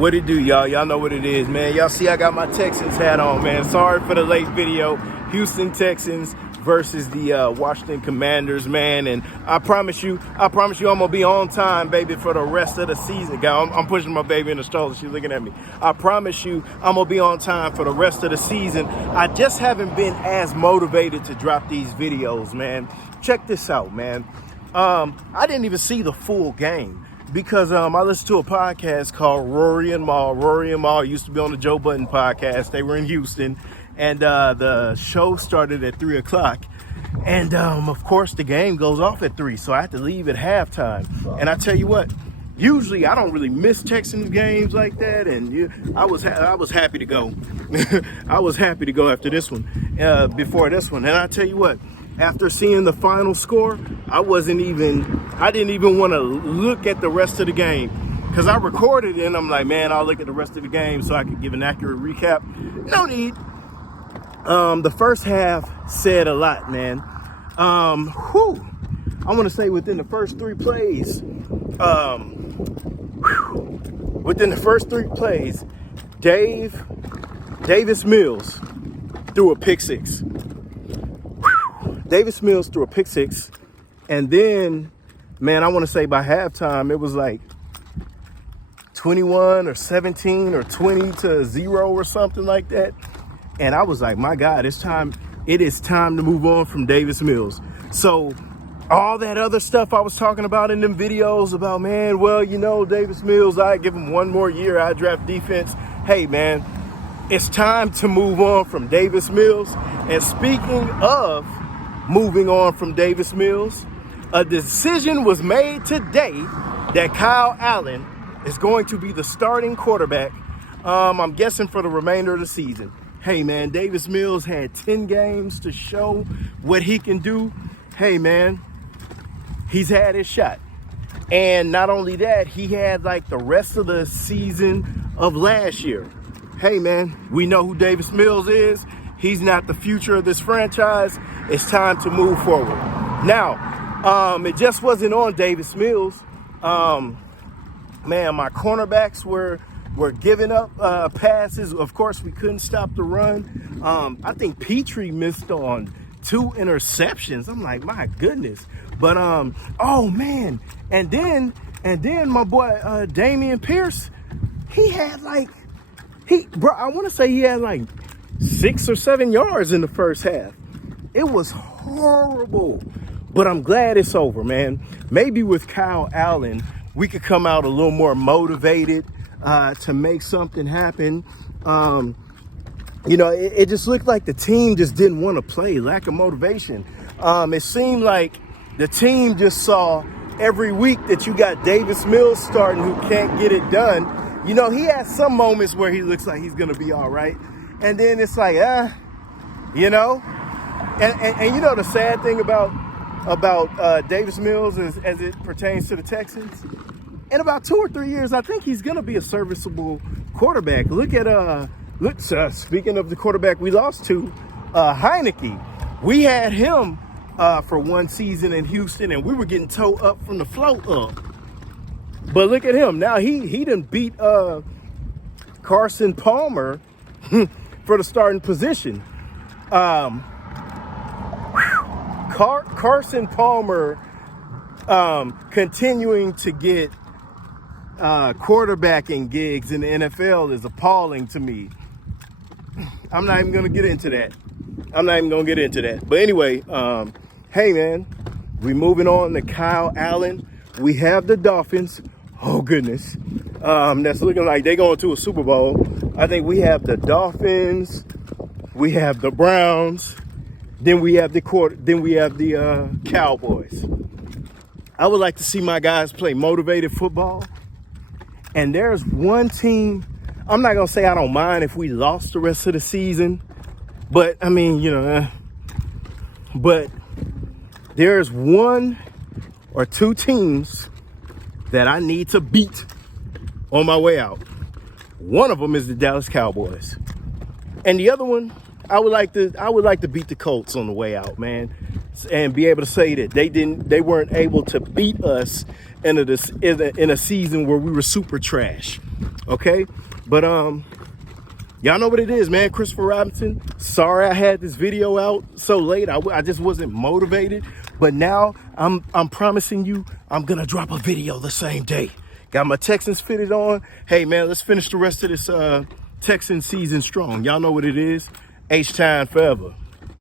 What it do, y'all? Y'all know what it is, man. Y'all see I got my Texans hat on, man. Sorry for the late video. Houston Texans versus the Washington Commanders, man. And I promise you, I'm gonna be on time, baby, for the rest of the season. I'm pushing my baby in the stroller. She's looking at me. I promise you, I'm gonna be on time for the rest of the season. I just haven't been as motivated to drop these videos, man. Check this out, man. I didn't even see the full game because I listened to a podcast called Rory and Maul. Rory and Maul used to be on the Joe Budden podcast. They were in Houston, and the show started at 3 o'clock. And of course, the game goes off at 3, so I had to leave at halftime. And I tell you what, usually I don't really miss Texans games like that, and I was happy to go. I was happy to go after this one, before this one. And I tell you what, after seeing the final score, I didn't even want to look at the rest of the game because I recorded it and I'm like, man, I'll look at the rest of the game so I can give an accurate recap. No need. The first half said a lot, man. I want to say within the first three plays, Davis Mills threw a pick six. Davis Mills threw a pick six, and then, man, I want to say by halftime, it was like 21 or 17 or 20-0 or something like that. And I was like, my God, it is time to move on from Davis Mills. So all that other stuff I was talking about in them videos about, man, well, Davis Mills, I give him one more year, I draft defense. Hey, man, it's time to move on from Davis Mills. And speaking of moving on from Davis Mills, a decision was made today that Kyle Allen is going to be the starting quarterback, I'm guessing for the remainder of the season. Hey, man, Davis Mills had 10 games to show what he can do. Hey, man, he's had his shot. And not only that, he had like the rest of the season of last year. Hey, man, we know who Davis Mills is. He's not the future of this franchise. It's time to move forward. Now, it just wasn't on Davis Mills. Man, my cornerbacks were giving up passes. Of course, we couldn't stop the run. I think Petrie missed on 2 interceptions. I'm like, my goodness. But oh man, and then my boy Damian Pierce, I want to say he had like 6 or 7 yards in the first half. It was horrible, but I'm glad it's over, man. Maybe with Kyle Allen, we could come out a little more motivated to make something happen. It just looked like the team just didn't want to play, lack of motivation. It seemed like the team just saw every week that you got Davis Mills starting who can't get it done. He has some moments where he looks like he's going to be all right. And then it's like, And the sad thing about Davis Mills as it pertains to the Texans, in about 2 or 3 years, I think he's going to be a serviceable quarterback. Speaking of the quarterback we lost to, Heineke. We had him for one season in Houston, and we were getting towed up from the float up. But look at him. Now he done beat Carson Palmer for the starting position. Carson Palmer continuing to get quarterbacking gigs in the NFL is appalling to me. I'm not even going to get into that. But anyway, hey, man, we moving on to Kyle Allen. We have the Dolphins. Oh, goodness. That's looking like they're going to a Super Bowl. I think we have the Dolphins. We have the Browns. Then we have the Cowboys. I would like to see my guys play motivated football. And there's one team, I'm not going to say I don't mind if we lost the rest of the season. But, I mean, but there's 1 or 2 teams that I need to beat on my way out. One of them is the Dallas Cowboys. And the other one, I would like to beat the Colts on the way out, man. and be able to say that they weren't able to beat us in a season where we were super trash. Okay, but y'all know what it is, man. Christopher Robinson. Sorry I had this video out so late. I just wasn't motivated. But now I'm promising you I'm gonna drop a video the same day. Got my Texans fitted on. Hey man, let's finish the rest of this Texan season strong. Y'all know what it is. H-Time forever.